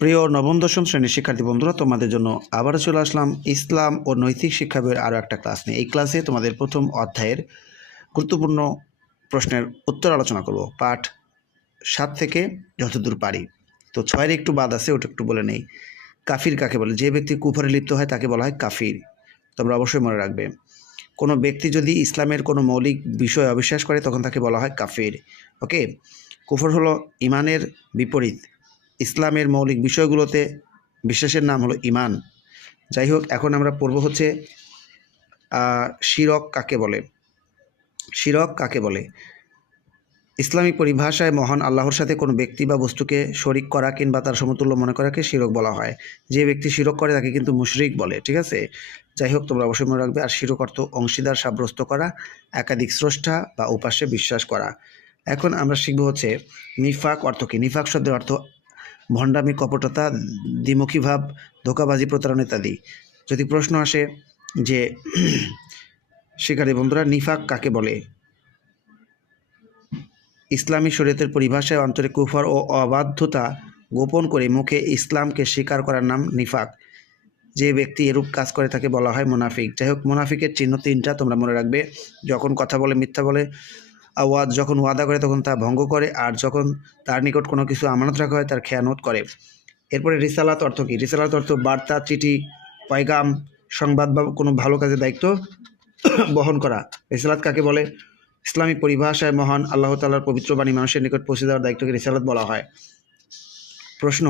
প্রিয় নবম দশম শ্রেণীর শিক্ষার্থী বন্ধুরা, তোমাদের জন্য আবারও চলে আসলাম ইসলাম ও নৈতিক শিক্ষা বইয়ের আরও একটা ক্লাস নিয়ে। এই ক্লাসে তোমাদের প্রথম অধ্যায়ের গুরুত্বপূর্ণ প্রশ্নের উত্তর আলোচনা করব, পাঠ 7 থেকে যতদূর পারি। তো 6-এর একটু বাদ আছে, ওটা একটু বলে নেই। কাফির কাকে বলে? যে ব্যক্তি কুফরে লিপ্ত হয় তাকে বলা হয় কাফির। তোমরা অবশ্যই মনে রাখবে। কোনো ব্যক্তি যদি ইসলামের কোনো মৌলিক বিষয় অবিশ্বাস করে তখন তাকে বলা হয় কাফির। ওকে। কুফর হলো ইমানের বিপরীত। ইসলামের মৌলিক বিষয়গুলোতে বিশ্বাসের নাম হলো ইমান। যাই হোক, এখন আমরা পড়ব হচ্ছে শিরক কাকে বলে। শিরক কাকে বলে? ইসলামিক পরিভাষায় মহান আল্লাহর সাথে কোনো ব্যক্তি বা বস্তুকে শরিক করা কিংবা তার সমতুল্য মনে করাকে শিরক বলা হয়। যে ব্যক্তি শিরক করে তাকে কিন্তু মুশরিক বলে। ঠিক আছে? যাই হোক, তোমরা অবশ্যই মনে রাখবে। আর শিরক অর্থ অংশীদার সাব্যস্ত করা, একাধিক স্রষ্টা বা উপাস্যে বিশ্বাস করা। এখন আমরা শিখব হচ্ছে নিফাক অর্থ কী। নিফাক শব্দের অর্থ ভণ্ডামি, কপটতা, দ্বিমুখী ভাব, ধোঁকাবাজি, প্রতারণা ইত্যাদি। যদি প্রশ্ন আসে যে শিক্ষার্থী বন্ধুরা, নিফাক কাকে বলে? ইসলামী শরীয়তের পরিভাষায় অন্তরে কুফর ও অবাধ্যতা গোপন করে মুখে ইসলামকে স্বীকার করার নাম নিফাক। যে ব্যক্তি এরূপ কাজ করে তাকে বলা হয় মুনাফিক। যাই হোক, মুনাফিকের চিহ্ন 3টা, তোমরা মনে রাখবে। যখন কথা বলে মিথ্যা বলে, যখন ওয়াদা করে তখন তা ভঙ্গ করে, আর যখন তার নিকট কোনো কিছু আমানত রাখা হয় তার খেয়ানত করে। এরপরে রিসালাত অর্থ কী? রিসালাত অর্থ বার্তা, চিঠি, পয়গাম, সংবাদ বা কোনো ভালো কাজের দায়িত্ব বহন করা। রিসালাত কাকে বলে? ইসলামী পরিভাষায় মহান আল্লাহ তাআলার পবিত্র বাণী মানুষের নিকট পৌঁছে দেওয়ার দায়িত্বকে রিসালাত বলা হয়। প্রশ্ন,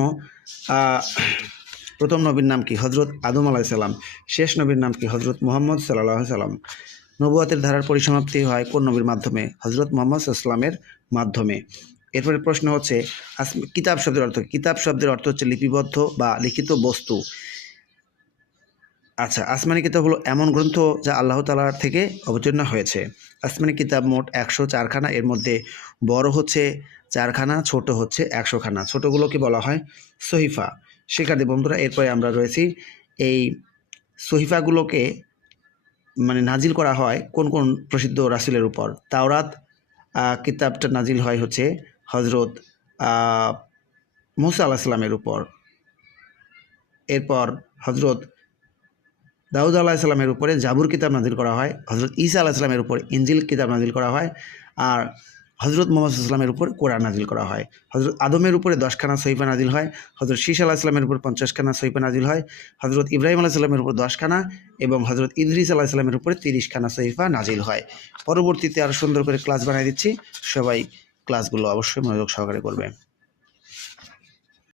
প্রথম নবীর নাম কি? হজরত আদম আলাইহিস সালাম। শেষ নবীর নাম কি? হজরত মুহাম্মদ সাল্লাল্লাহু আলাইহি সাল্লাম। নবুয়তের ধারার পরিসমাপ্তি হয় কোন নবীর মাধ্যমে? হজরত মুহাম্মদ সাল্লাল্লাহু আলাইহি সাল্লামের মাধ্যমে। এরপরে প্রশ্ন হচ্ছে কিতাব শব্দের অর্থ। কিতাব শব্দের অর্থ হচ্ছে লিপিবদ্ধ বা লিখিত বস্তু। আচ্ছা, আসমানি কিতাব হলো এমন গ্রন্থ যা আল্লাহ তাআলার থেকে অবতীর্ণ হয়েছে। আসমানি কিতাব মোট 104খানা। এর মধ্যে বড় হচ্ছে 4খানা, ছোট হচ্ছে 100খানা। ছোটগুলোকে বলা হয় সহিফা। শিক্ষার্থী বন্ধুরা, এরপরে আমরা রয়েছি এই সহিফাগুলোকে নাজিল করা হয় কোন কোন প্রসিদ্ধ রাসূলের উপর। তাওরাত কিতাবটা নাজিল হয় হচ্ছে হজরত মূসা আলাইহিস সালামের উপর। এরপর হজরত দাউদ আলাইহিস সালামের উপরে জাবুর কিতাব নাজিল করা হয়। হজরত ঈসা আলাইহিস সালামের উপর ইনজিল কিতাব নাজিল করা হয়। আর হজরত মুহাম্মদ সাল্লাল্লাহু আলাইহি ওয়াসাল্লামের উপর কোরআন নাজিল করা হয়। হজরত আদমের উপরে 10খানা সহিফা নাজিল হয়। হজরত শীস আলাইহিস সালামের উপর 50খানা সহিফা নাজিল হয়। হজরত ইব্রাহিম আলাইহিস সালামের উপর 10খানা এবং হজরত ইদ্রিস আলাইহিস সালামের উপরে 30খানা সহিফা নাজিল হয়। পরবর্তীতে আরও সুন্দর করে ক্লাস বানিয়ে দিচ্ছি, সবাই ক্লাসগুলো অবশ্যই মনোযোগ সহকারে করবে।